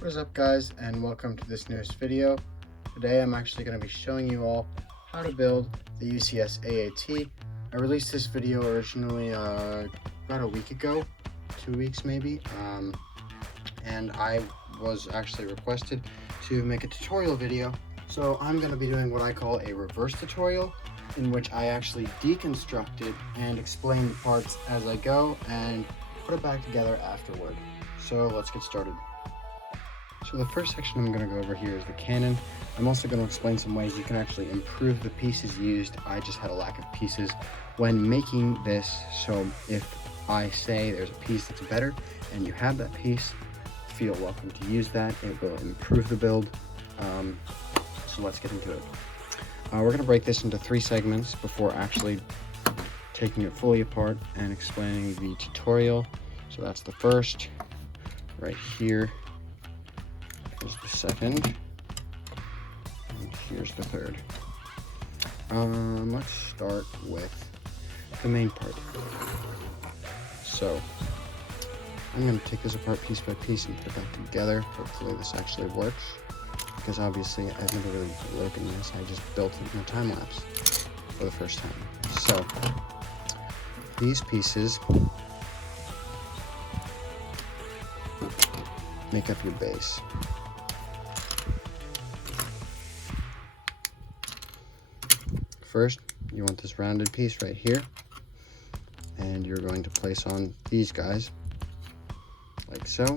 What is up, guys, and welcome to this newest video. Today I'm actually going to be showing you all how to build the UCS AAT. I released this video originally about a week ago, 2 weeks maybe, and I was actually requested to make a tutorial video. So I'm going to be doing what I call a reverse tutorial, in which I actually deconstruct it and explain the parts as I go and put it back together afterward. So let's get started. So the first section I'm going to go over here is the cannon. I'm also going to explain some ways you can actually improve the pieces used. I just had a lack of pieces when making this, so if I say there's a piece that's better and you have that piece, feel welcome to use that. It will improve the build. So let's get into it. We're going to break this into 3 segments before actually taking it fully apart and explaining the tutorial. So that's the first, right here. Here's the second, and here's the third. Let's start with the main part. So I'm going to take this apart piece by piece and put it back together. Hopefully this actually works, because obviously I've never really broken this. I just built it in a time lapse for the first time. So these pieces make up your base. First, you want this rounded piece right here, and you're going to place on these guys, like so.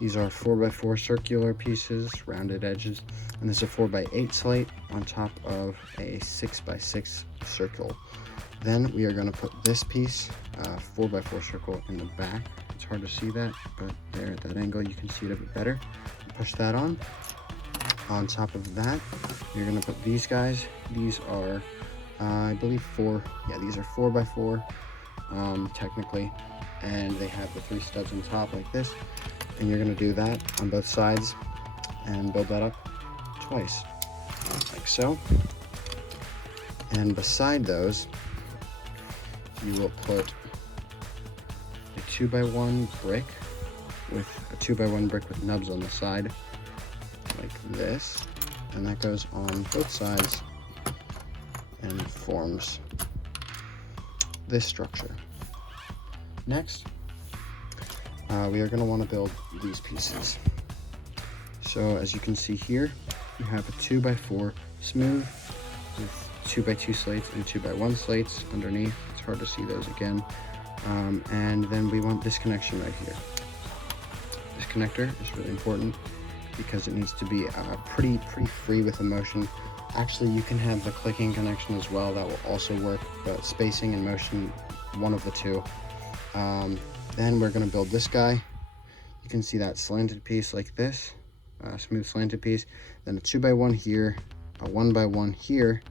These are 4x4 circular pieces, rounded edges, and this is a 4x8 slate on top of a 6x6 circle. Then we are going to put this piece, 4x4 circle, in the back. It's hard to see that, but there at that angle you can see it a bit better. Push that on. On top of that, you're going to put these guys. These are, I believe, these are 4x4, technically, and they have the 3 studs on top like this. And you're going to do that on both sides and build that up twice, like so. And beside those, you will put a 2x1 brick with a 2x1 brick with nubs on the side, like this, and that goes on both sides and forms this structure. Next, we are going to want to build these pieces. So as you can see here, you have a 2x4 smooth with 2x2 slates and 2x1 slates underneath. It's hard to see those again. And then we want this connection right here. This connector is really important because it needs to be pretty free with the motion. Actually, you can have the clicking connection as well. That will also work, but spacing and motion, one of the two. Then we're going to build this guy. You can see that slanted piece like this, smooth slanted piece. Then a 2x1 here, a 1x1 here,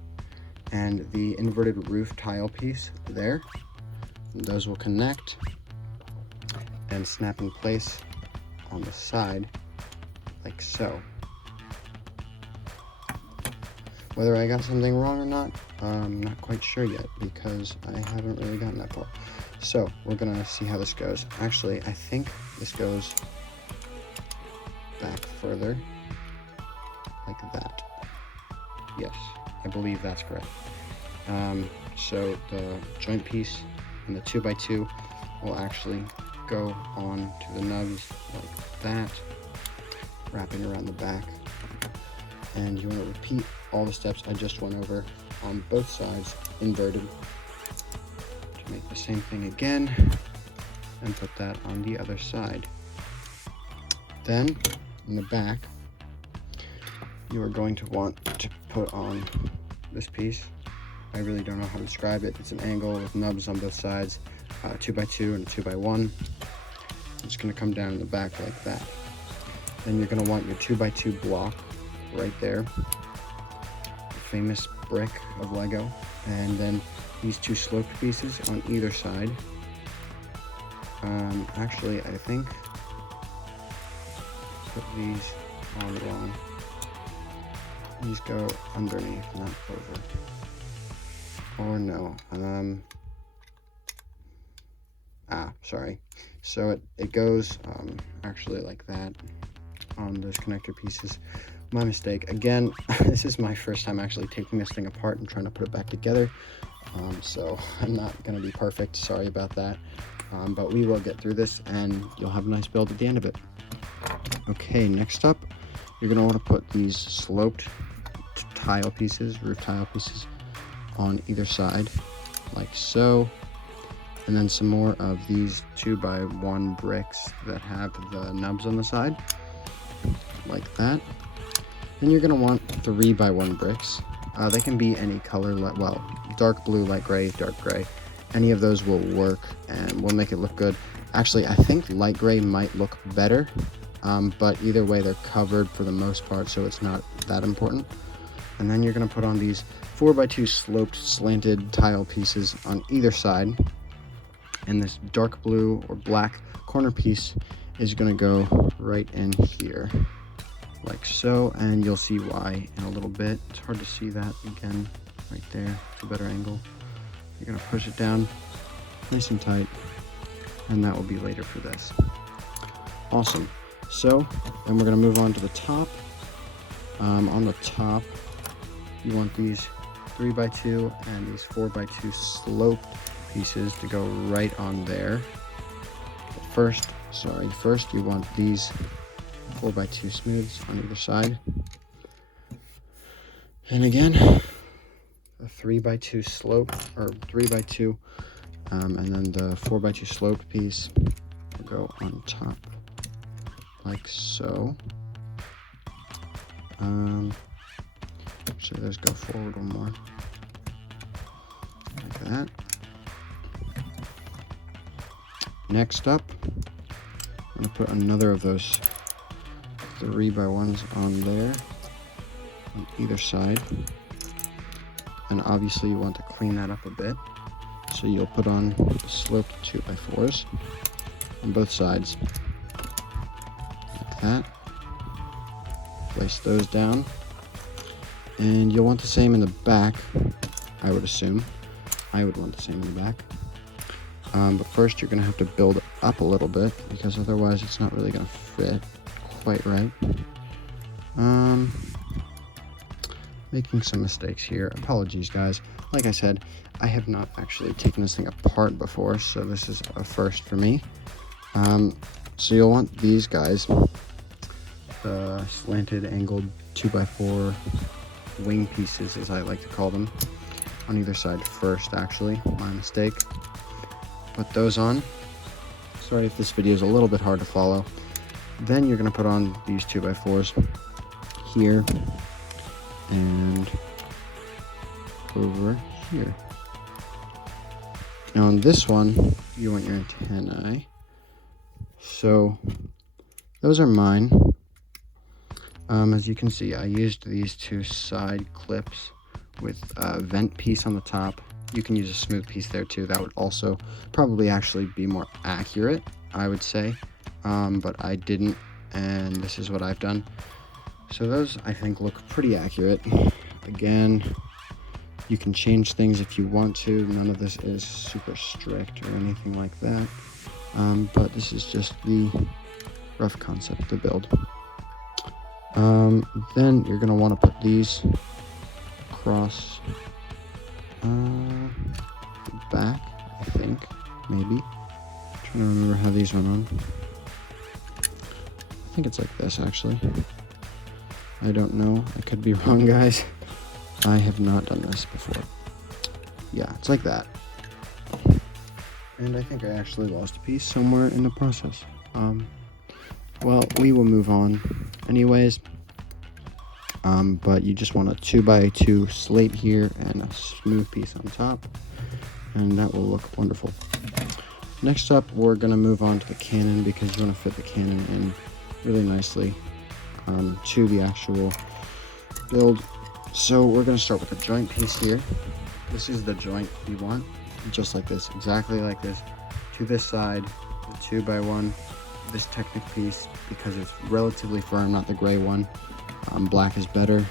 and the inverted roof tile piece there. And those will connect and snap in place on the side, like so. Whether I got something wrong or not, I'm not quite sure yet, because I haven't really gotten that far. So we're gonna see how this goes. Actually, I think this goes back further, like that. Yes, I believe that's correct. So the joint piece and the 2x2 will actually go on to the nubs like that, wrapping around the back. And you want to repeat all the steps I just went over on both sides, inverted, to make the same thing again, and put that on the other side. Then, in the back, you are going to want to put on this piece. I really don't know how to describe it. It's an angle with nubs on both sides, 2x2 and 2x1. It's going to come down in the back like that. Then you're going to want your 2x2 block right there, the famous brick of Lego, and then these 2 sloped pieces on either side. Actually, I think put these on wrong. These go underneath, not over. Or no. Sorry. So it goes actually like that. on those connector pieces. My mistake. Again, this is my first time actually taking this thing apart and trying to put it back together. So I'm not going to be perfect. Sorry about that. But we will get through this and you'll have a nice build at the end of it. Okay, next up, you're going to want to put these sloped tile pieces, roof tile pieces, on either side, like so. And then some more of these 2x1 bricks that have the nubs on the side, like that. Then you're going to want 3x1 bricks. They can be any color, well, dark blue, light gray, dark gray. Any of those will work and will make it look good. Actually, I think light gray might look better, but either way, they're covered for the most part, so it's not that important. And then you're going to put on these 4x2 sloped, slanted tile pieces on either side. And this dark blue or black corner piece is going to go right in here, like so, and you'll see why in a little bit. It's hard to see that again right there. It's a better angle. You're going to push it down nice and tight, and that will be later for this. Awesome. So then we're going to move on to the top. On the top, you want these 3x2 and these 4x2 sloped pieces to go right on there. But first you want these 4x2 smooths on either side. And again, a 3x2 slope, or 3x2, and then the 4x2 sloped piece will go on top, like so. Actually, let's go forward one more, like that. Next up, I'm going to put another of those 3x1s on there, on either side. And obviously you want to clean that up a bit. So you'll put on the sloped 2x4s on both sides, like that. Place those down. And you'll want the same in the back, I would assume. I would want the same in the back. But first you're going to have to build it up a little bit, because otherwise it's not really going to fit quite right. Making some mistakes here. Apologies, guys. Like I said, I have not actually taken this thing apart before, so this is a first for me. So you'll want these guys, the slanted angled 2x4 wing pieces, as I like to call them, on either side first. Actually, my mistake. Put those on. Sorry if this video is a little bit hard to follow. Then you're going to put on these 2x4s here and over here. Now on this one, you want your antennae. So those are mine. As you can see, I used these two side clips with a vent piece on the top. You can use a smooth piece there too. That would also probably actually be more accurate, I would say. But I didn't, and this is what I've done. So those, I think, look pretty accurate. Again, you can change things if you want to. None of this is super strict or anything like that. But this is just the rough concept to build. Then you're going to want to put these across the back, I think, maybe. I'm trying to remember how these went on. I think it's like this, actually. I don't know. I could be wrong, guys. I have not done this before. Yeah, it's like that. And I think I actually lost a piece somewhere in the process. Well, we will move on anyways. But you just want a 2x2 slate here and a smooth piece on top, and that will look wonderful. Next up, we're going to move on to the cannon, because you want to fit the cannon in really nicely to the actual build. So we're going to start with a joint piece here. This is the joint you want, just like this, exactly like this. To this side, the 2x1, this Technic piece, because it's relatively firm, not the gray one. Black is better. And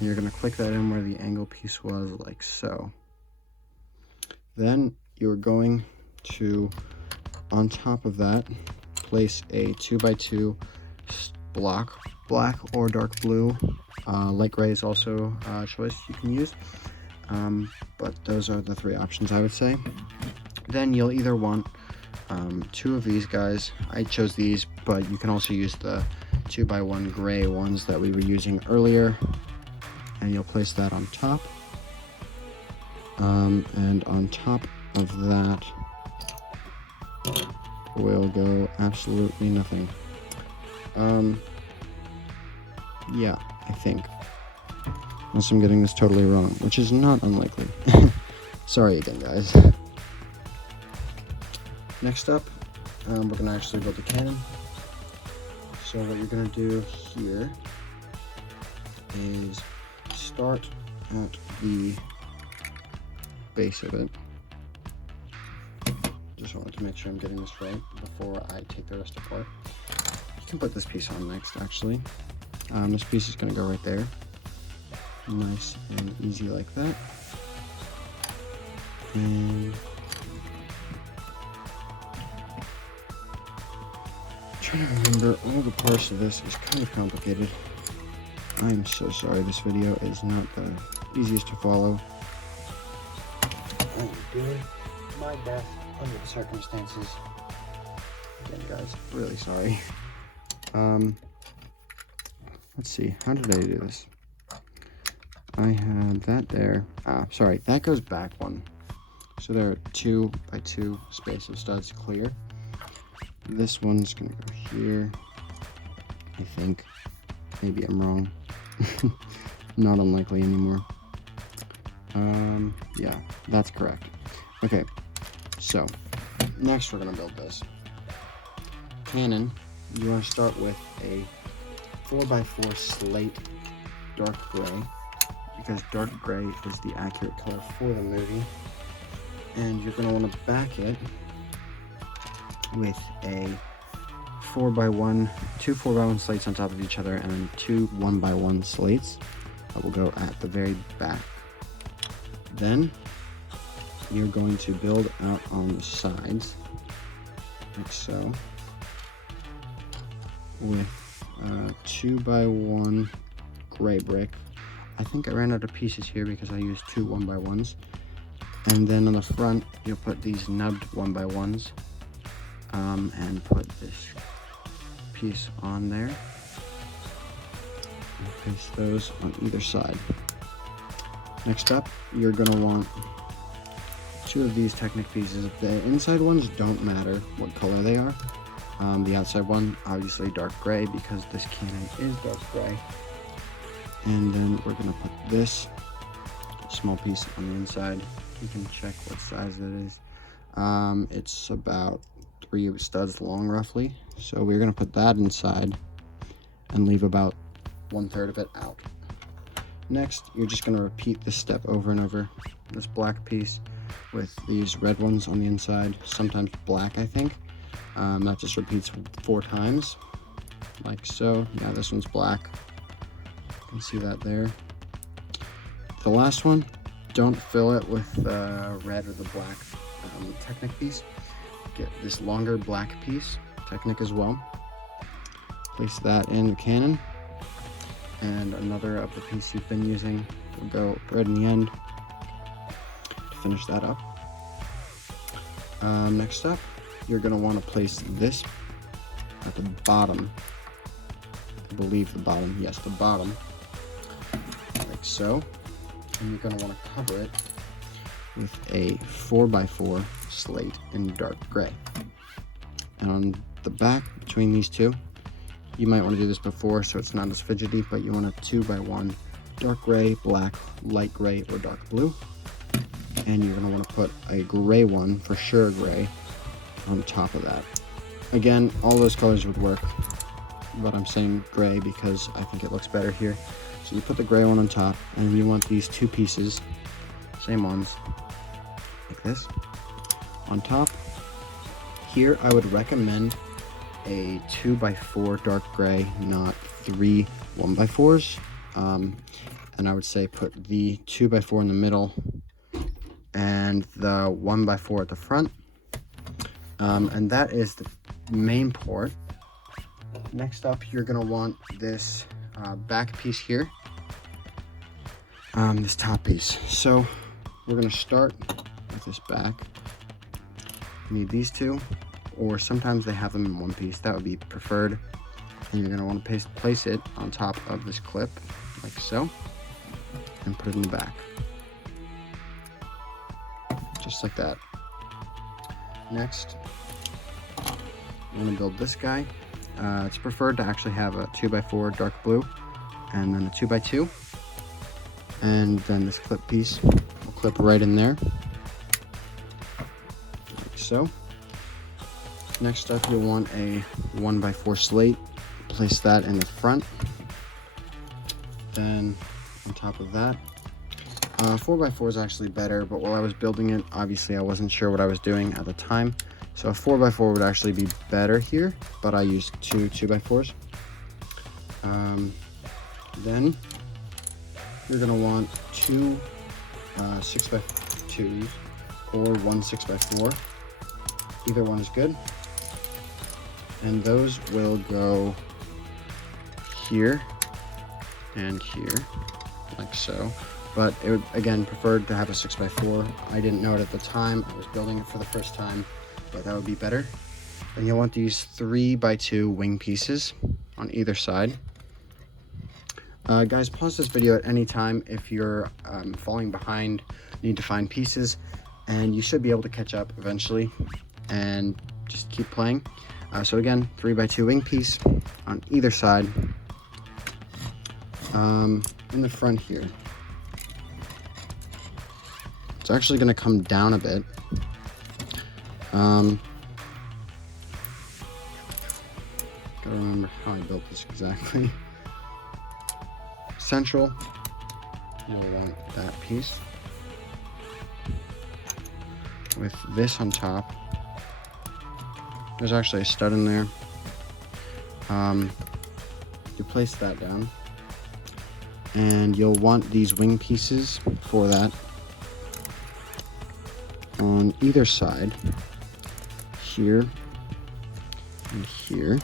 you're going to click that in where the angle piece was, like so. Then you're going to, on top of that, place a 2x2 black or dark blue. Light gray is also a choice you can use. But those are the 3 options I would say. Then you'll either want 2 of these guys. I chose these, but you can also use the 2x1 gray ones that we were using earlier, and you'll place that on top. And on top of that will go absolutely nothing. Yeah, I think. Unless I'm getting this totally wrong, which is not unlikely. Sorry again, guys. Next up, we're going to actually build the cannon. So what you're going to do here is start at the base of it. Just wanted to make sure I'm getting this right before I take the rest apart. You can put this piece on next, actually. This piece is going to go right there. Nice and easy like that. And trying to remember all the parts of this is kind of complicated. I'm so sorry, this video is not the easiest to follow. I'm doing my best under the circumstances. Again, guys, really sorry. Let's see, how did I do this? I had that there. Sorry, that goes back one. So there are 2x2 space of studs clear. This one's gonna go here, I think. Maybe I'm wrong. Not unlikely anymore. Yeah, that's correct. Okay, so next we're gonna build this cannon. You want to start with a 4x4 slate dark gray, because dark gray is the accurate color for the movie. And you're going to want to back it with a 4x1, 2 4x1 slates on top of each other, and then 2 1x1 slates that will go at the very back. Then you're going to build out on the sides, like so, with 2x1 gray brick. I think I ran out of pieces here because I used 2 1x1s. And then on the front, you'll put these nubbed 1x1s, and put this piece on there. And place those on either side. Next up, you're gonna want 2 of these Technic pieces. The inside ones don't matter what color they are. The outside one, obviously dark gray, because this cannon is dark gray. And then we're gonna put this small piece on the inside. You can check what size that is. It's about 3 studs long, roughly. So we're gonna put that inside and leave about 1/3 of it out. Next, you're just gonna repeat this step over and over. This black piece with these red ones on the inside, sometimes black, I think. That just repeats 4 times, like so. Yeah, this one's black. You can see that there. The last one, don't fill it with the red or the black Technic piece. Get this longer black piece, Technic as well. Place that in the cannon, and another of the piece you've been using will go right in the end to finish that up. Next up, you're going to want to place this at the bottom. I believe the bottom, yes, the bottom, like so. And you're going to want to cover it with a 4x4 slate in dark gray. And on the back between these two, you might want to do this before so it's not as fidgety, but you want a 2x1 dark gray, black, light gray, or dark blue. And you're going to want to put a gray one, for sure gray, on top of that. Again, all those colors would work, but I'm saying gray because I think it looks better here. So you put the gray one on top, and you want these 2 pieces, same ones, like this, on top. Here, I would recommend a 2x4 dark gray, not 3 1x4s. And I would say put the 2x4 in the middle and the 1x4 at the front. And that is the main part. Next up, you're gonna want this back piece here, this top piece. So we're gonna start with this back. You need these two, or sometimes they have them in one piece. That would be preferred. And you're gonna want to place it on top of this clip, like so, and put it in the back. Just like that. Next, I'm gonna build this guy. It's preferred to actually have a 2x4 dark blue, and then a 2x2. And then this clip piece will clip right in there, like so. Next up, you'll want a 1x4 slate. Place that in the front. Then on top of that, 4x4 is actually better, but while I was building it, obviously I wasn't sure what I was doing at the time. So a 4x4 would actually be better here, but I used two 2x4s. Then you're gonna want two 6x2s or one 6x4. Either one is good. And those will go here and here, like so. But it would, again, preferred to have a 6x4. I didn't know it at the time. I was building it for the first time, but that would be better. And you'll want these 3x2 wing pieces on either side. Guys, pause this video at any time if you're falling behind, need to find pieces, and you should be able to catch up eventually, and just keep playing. So again, 3x2 wing piece on either side. In the front here, it's actually going to come down a bit. Gotta remember how I built this exactly. Central, you'll want that piece with this on top. There's actually a stud in there. You place that down, and you'll want these wing pieces for that on either side, here and here.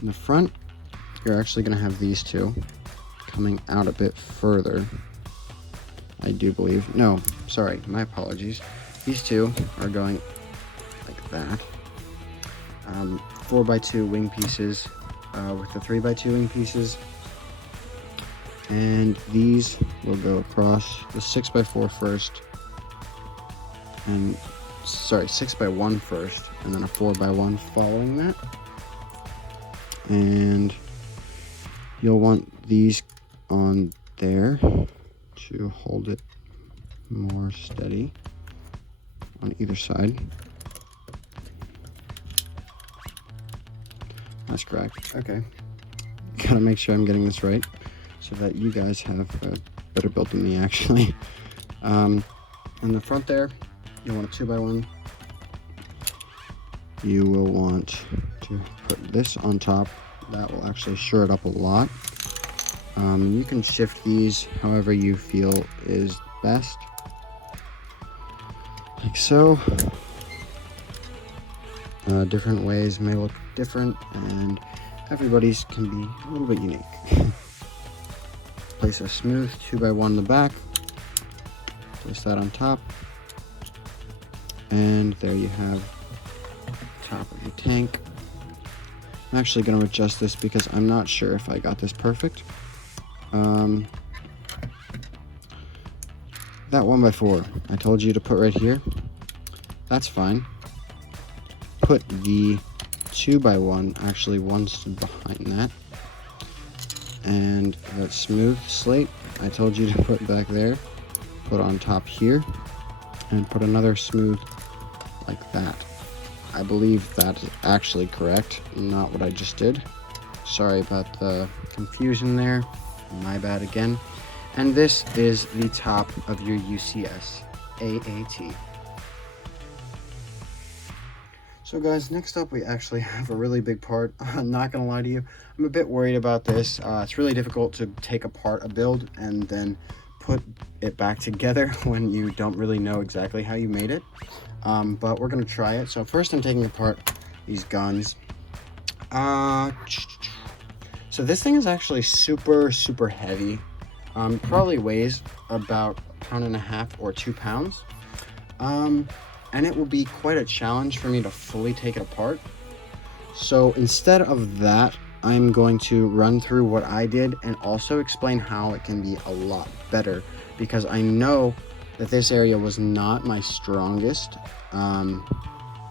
In the front, you're actually going to have these two coming out a bit further, I do believe. No, sorry, my apologies. These two are going like that. 4x2 wing pieces with the 3x2 wing pieces. And these will go across the 6x4 first. And, sorry, 6x1 first, and then a 4x1 following that. And you'll want these on there to hold it more steady on either side. That's correct. Okay. Gotta make sure I'm getting this right so that you guys have a better build than me, actually. In the front there, you want a 2x1. You will want to put this on top. That will actually shore it up a lot. You can shift these however you feel is best, like so. Different ways may look different, and everybody's can be a little bit unique. Place a smooth 2x1 in the back, place that on top, and there you have top of your tank. I'm actually going to adjust this because I'm not sure if I got this perfect. That 1x4 I told you to put right here, that's fine. Put the 2x1 actually one stood behind that, and that smooth slate I told you to put back there, put on top here, and put another smooth like that. I believe that is actually correct, not what I just did. Sorry about the confusion there, my bad again. And this is the top of your UCS AAT. So guys, next up we actually have a really big part. I'm not gonna lie to you, I'm a bit worried about this. It's really difficult to take apart a build and then put it back together when you don't really know exactly how you made it. but we're gonna try it. So first I'm taking apart these guns. So this thing is actually super heavy. Probably weighs about 1.5 pounds or 2 pounds. And it will be quite a challenge for me to fully take it apart. So instead of that, I'm going to run through what I did and also explain how it can be a lot better, because I know that this area was not my strongest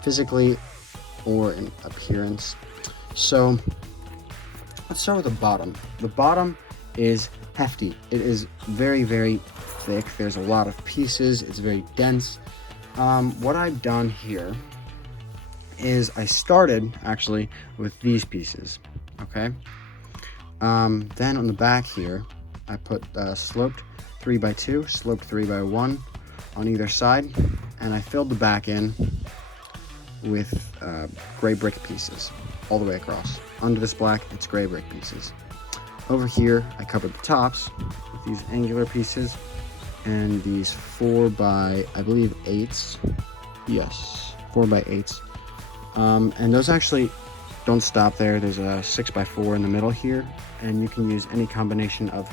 physically or in appearance. So let's start with the bottom. The bottom is hefty. It is very thick. There's a lot of pieces. It's very dense. What I've done here is I started actually with these pieces, okay? Then on the back here, I put sloped 3x2, sloped 3x1 on either side, and I filled the back in with gray brick pieces all the way across. Under this black, it's gray brick pieces. Over here, I covered the tops with these angular pieces and these 4x, I believe, 8s. Yes, 4x8s. And those actually don't stop there. There's a 6x4 in the middle here, and you can use any combination of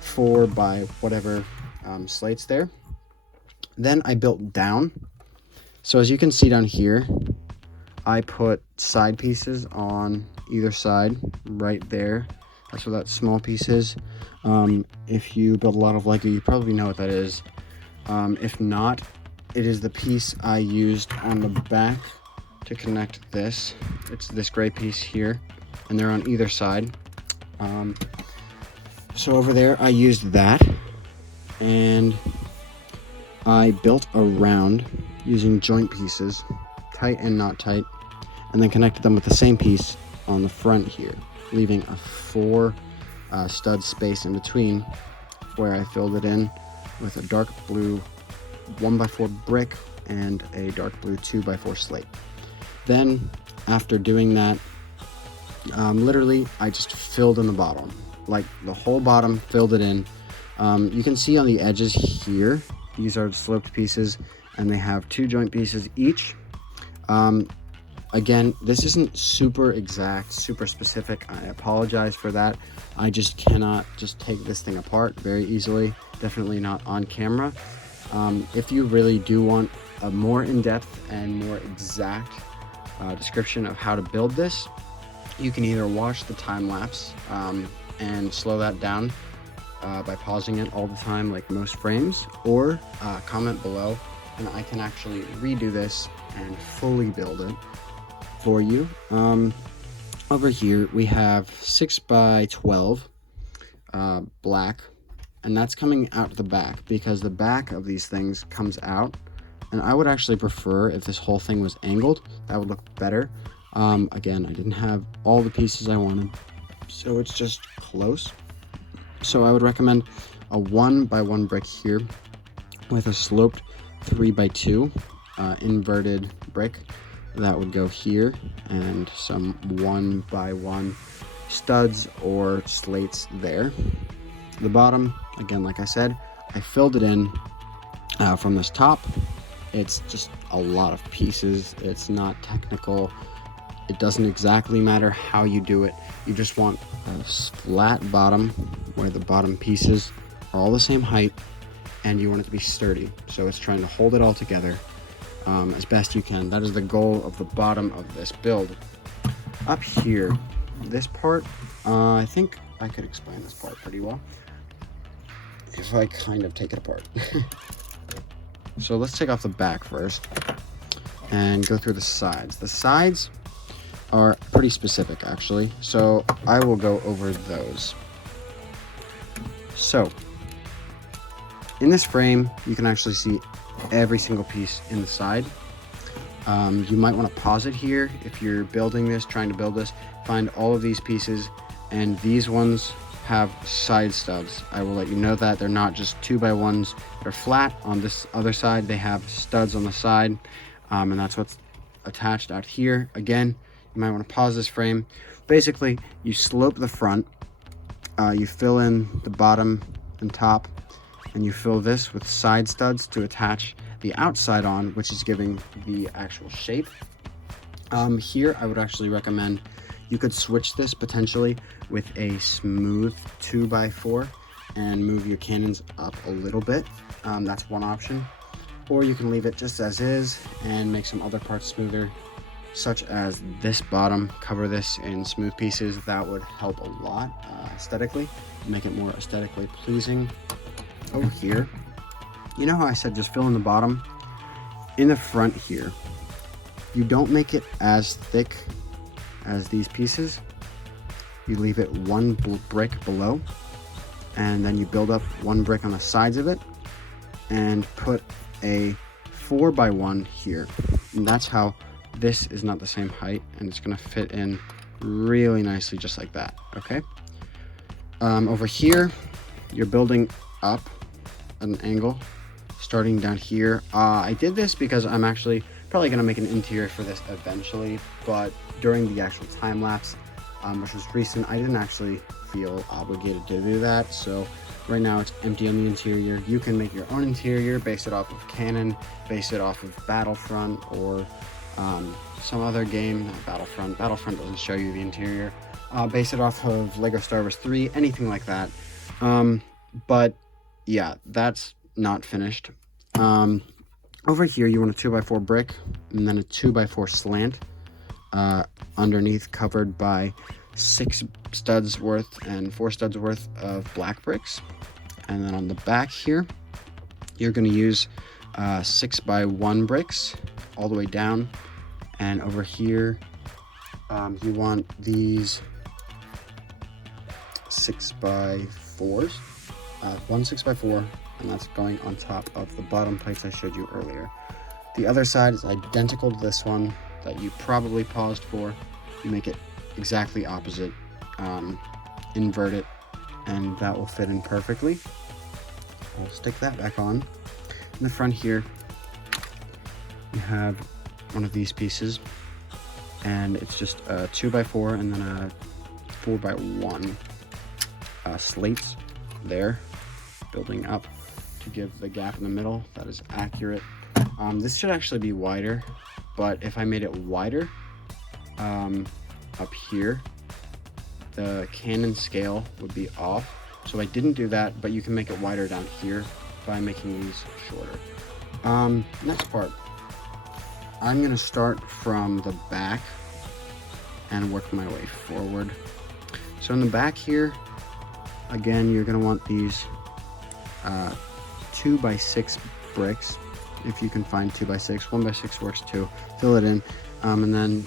4 by whatever slates there. Then I built down. So as you can see down here, I put side pieces on either side right there. That's what that small piece is. If you build a lot of Lego, you probably know what that is. If not, it is the piece I used on the back to connect this. It's this gray piece here, and they're on either side. So over there, I used that, and I built around using joint pieces, tight and not tight, and then connected them with the same piece on the front here, leaving a 4 stud space in between, where I filled it in with a dark blue 1x4 brick and a dark blue 2x4 slate. Then after doing that, literally I just filled in the bottom, like the whole bottom, filled it in. You can see on the edges here, these are sloped pieces, and they have 2 joint pieces each. Again, this isn't super exact, super specific. I apologize for that. I just cannot just take this thing apart very easily, definitely not on camera. If you really do want a more in-depth and more exact description of how to build this, you can either watch the time lapse and slow that down by pausing it all the time, like most frames, or comment below and I can actually redo this and fully build it for you. Over here we have 6x12 black, and that's coming out the back because the back of these things comes out, and I would actually prefer if this whole thing was angled. That would look better. Again, I didn't have all the pieces I wanted, so it's just close. So I would recommend a 1x1 brick here with a sloped 3x2 inverted brick that would go here, and some 1x1 studs or slates there. The bottom, again, like I said, I filled it in from this top. It's just a lot of pieces. It's not technical. It doesn't exactly matter how you do it. You just want a flat bottom where the bottom pieces are all the same height, and you want it to be sturdy. So it's trying to hold it all together as best you can. That is the goal of the bottom of this build. Up here, this part, I think I could explain this part pretty well if I kind of take it apart. So let's take off the back first and go through the sides. The sides are pretty specific, actually, so I will go over those. So in this frame, you can actually see every single piece in the side. You might want to pause it here if you're building this, trying to build this. Find all of these pieces, and these ones have side studs. I will let you know that they're not just 2x1s that are flat. On this other side, they have studs on the side, and that's what's attached out here. Again, you might want to pause this frame. Basically, you slope the front, you fill in the bottom and top, and you fill this with side studs to attach the outside on, which is giving the actual shape. Here I would actually recommend you could switch this potentially with a smooth 2x4 and move your cannons up a little bit. That's one option. Or you can leave it just as is and make some other parts smoother, such as this bottom, cover this in smooth pieces. That would help a lot aesthetically, make it more aesthetically pleasing. Over here, you know how I said just fill in the bottom? In the front here, you don't make it as thick as these pieces. You leave it one brick below, and then you build up one brick on the sides of it and put a 4x1 here. And that's how this is not the same height, and it's gonna fit in really nicely just like that, okay? Over here, you're building up at an angle, starting down here. I did this because I'm actually probably gonna make an interior for this eventually, but during the actual time lapse, which was recent, I didn't actually feel obligated to do that. So right now it's empty on the interior. You can make your own interior, base it off of Canon, base it off of Battlefront, or some other game. Not Battlefront doesn't show you the interior. Base it off of Lego Star Wars 3, anything like that. But yeah, that's not finished. Over here you want a 2x4 brick and then a 2x4 slant underneath, covered by 6 studs worth and 4 studs worth of black bricks. And then on the back here, you're going to use 6x1 bricks all the way down. And over here, you want these 6x4s, one 6x4, and that's going on top of the bottom plates I showed you earlier. The other side is identical to this one that you probably paused for. You make it exactly opposite, invert it, and that will fit in perfectly. I'll stick that back on. In the front here, you have one of these pieces, and it's just a 2x4 and then a 4x1 slates there, building up to give the gap in the middle. That is accurate. This should actually be wider, but if I made it wider up here, the Canon scale would be off. So I didn't do that, but you can make it wider down here by making these shorter. Next part, I'm gonna start from the back and work my way forward. So in the back here, again, you're gonna want these 2x6 bricks. If you can find 2x6, 1x6 works too. Fill it in, and then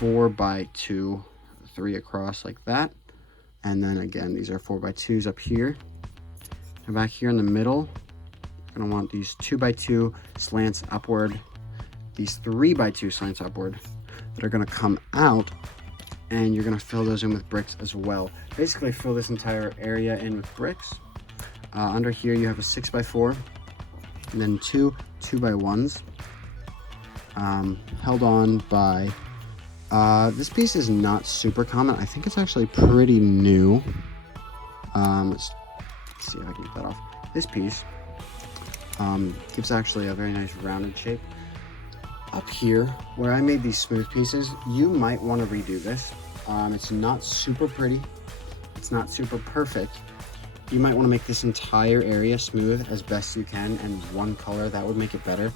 4x2, 3 across like that. And then again, these are 4x2s up here. And back here in the middle, you're gonna want these 2x2 slants upward, these 3x2 slants upward that are gonna come out, and you're gonna fill those in with bricks as well. Basically fill this entire area in with bricks. Under here you have a 6x4 and then 2 2x1s, held on by this piece is not super common. I think it's actually pretty new. Let's see if I can get that off. This piece gives actually a very nice rounded shape. Up here, where I made these smooth pieces, you might want to redo this. It's not super pretty. It's not super perfect. You might want to make this entire area smooth as best you can, and one color. That would make it better.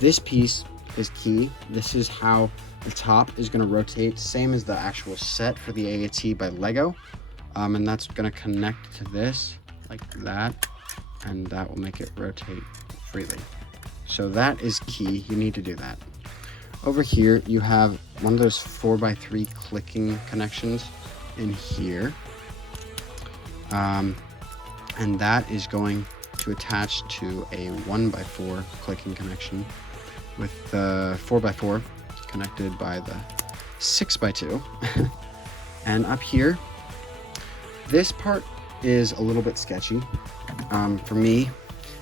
This piece is key. This is how the top is going to rotate, same as the actual set for the AAT by Lego. And that's going to connect to this like that, and that will make it rotate freely. So that is key. You need to do that. Over here, you have one of those 4x3 clicking connections in here. And that is going to attach to a 1x4 clicking connection, with the 4x4 connected by the 6x2. And up here, this part is a little bit sketchy for me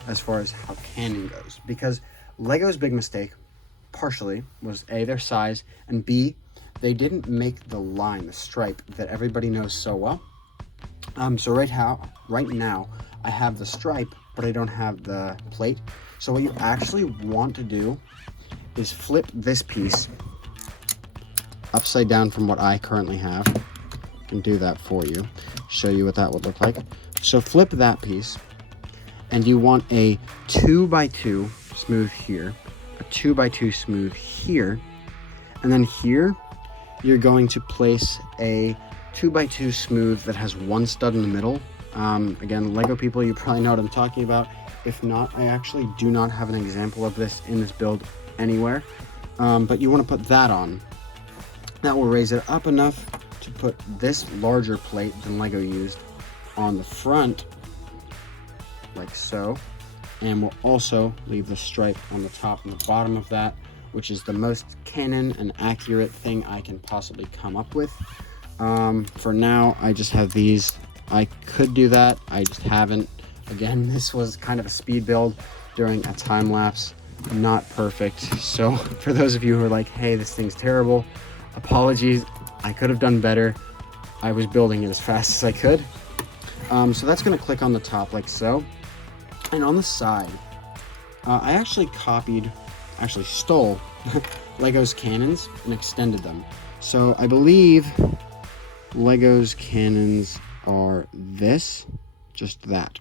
as far as how Canon goes, because Lego's big mistake partially was A, their size, and B, they didn't make the line, the stripe that everybody knows so well. So right now I have the stripe but I don't have the plate. So what you actually want to do is flip this piece upside down from what I currently have. I can do that for you, show you what that would look like. So flip that piece, and you want a 2x2 smooth here, a 2x2 smooth here, and then here you're going to place a 2x2 smooth that has one stud in the middle. Again, Lego people, you probably know what I'm talking about. If not, I actually do not have an example of this in this build anywhere, but you want to put that on. That will raise it up enough to put this larger plate than Lego used on the front, like so, and we'll also leave the stripe on the top and the bottom of that, which is the most canon and accurate thing I can possibly come up with. For now, I just have these. I could do that, I just haven't. Again, this was kind of a speed build during a time lapse, not perfect. So for those of you who are like, hey, this thing's terrible, apologies, I could have done better. I was building it as fast as I could. So that's gonna click on the top like so. And on the side, I actually stole Lego's cannons and extended them. So I believe Lego's cannons are this, just that.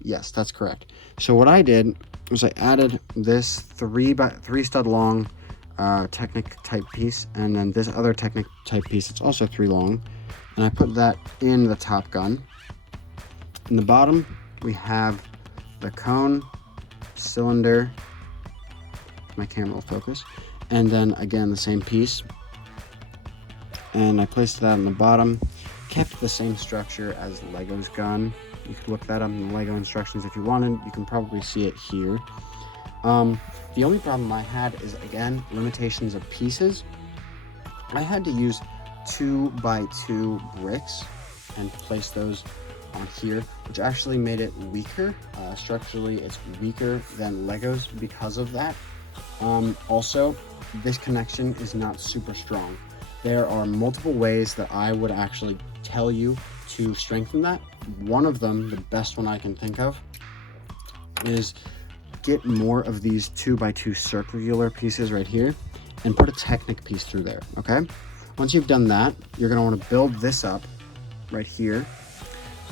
Yes, that's correct. So what I did was I added this 3 stud long Technic type piece, and then this other Technic type piece, it's also 3 long, and I put that in the top gun. In the bottom we have the cone, cylinder, my camera will focus, and then again the same piece, and I placed that in the bottom. Kept the same structure as Lego's gun. You could look that up in the Lego instructions if you wanted. You can probably see it here. The only problem I had is, again, limitations of pieces. I had to use 2x2 bricks and place those on here, which actually made it weaker. Structurally, it's weaker than Lego's because of that. Also, this connection is not super strong. There are multiple ways that I would actually tell you to strengthen that. One of them, the best one I can think of, is get more of these 2x2 circular pieces right here and put a Technic piece through there, okay? Once you've done that, you're gonna wanna build this up right here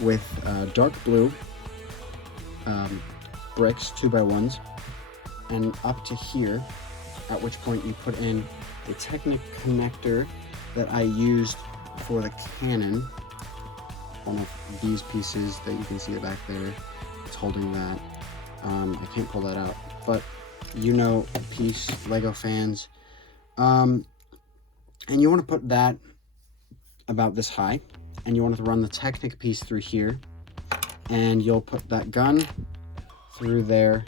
with dark blue bricks, 2x1s, and up to here, at which point you put in the Technic connector that I used for the cannon. One of these pieces that you can see back there, it's holding that. I can't pull that out, but you know, piece, Lego fans. And you want to put that about this high, and you want to run the Technic piece through here, and you'll put that gun through there,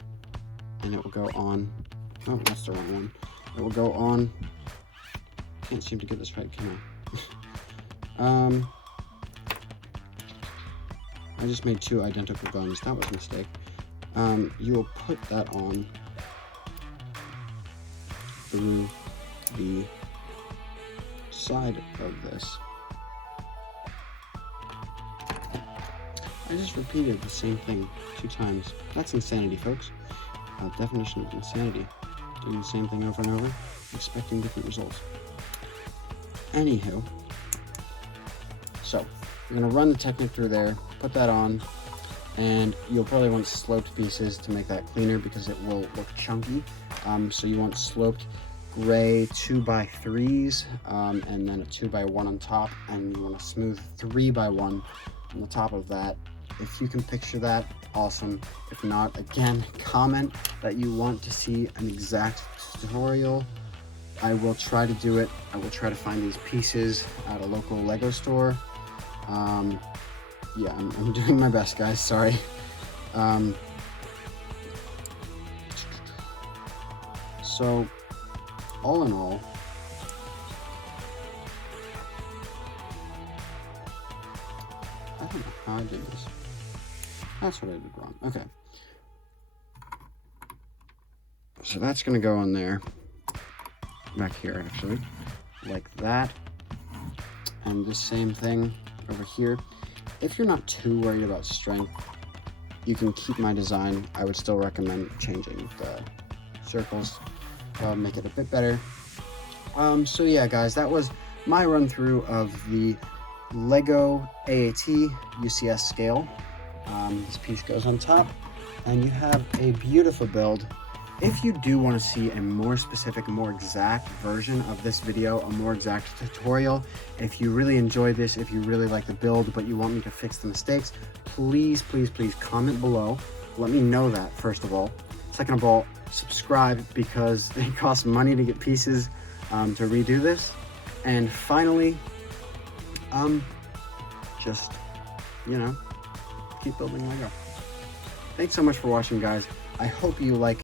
and it will go on. Oh, that's the wrong one. It will go on. Can't seem to get this right, can I? I just made 2 identical guns. That was a mistake. You will put that on through the side of this. I just repeated the same thing 2 times. That's insanity, folks. Definition of insanity. Doing the same thing over and over, expecting different results. Anywho, so you're gonna run the Technic through there, put that on, and you'll probably want sloped pieces to make that cleaner because it will look chunky. So you want sloped gray 2x3s, and then a 2x1 on top, and you want a smooth 3x1 on the top of that. If you can picture that, awesome. If not, again, comment that you want to see an exact tutorial. I will try to do it. I will try to find these pieces at a local Lego store. Yeah, I'm doing my best, guys, sorry. So, all in all, I don't know how I did this. That's what I did wrong. Okay. So that's gonna go on there. Back here, actually. Like that. And the same thing over here. If you're not too worried about strength, you can keep my design. I would still recommend changing the circles, make it a bit better. So yeah, guys, that was my run through of the Lego AAT UCS scale. This piece goes on top, and you have a beautiful build. If you do want to see a more specific, more exact version of this video, a more exact tutorial, if you really enjoyed this, if you really like the build, but you want me to fix the mistakes, please comment below. Let me know that, first of all. Second of all, subscribe, because it costs money to get pieces to redo this. And finally, just, you know, keep building Lego. Thanks so much for watching, guys. I hope you like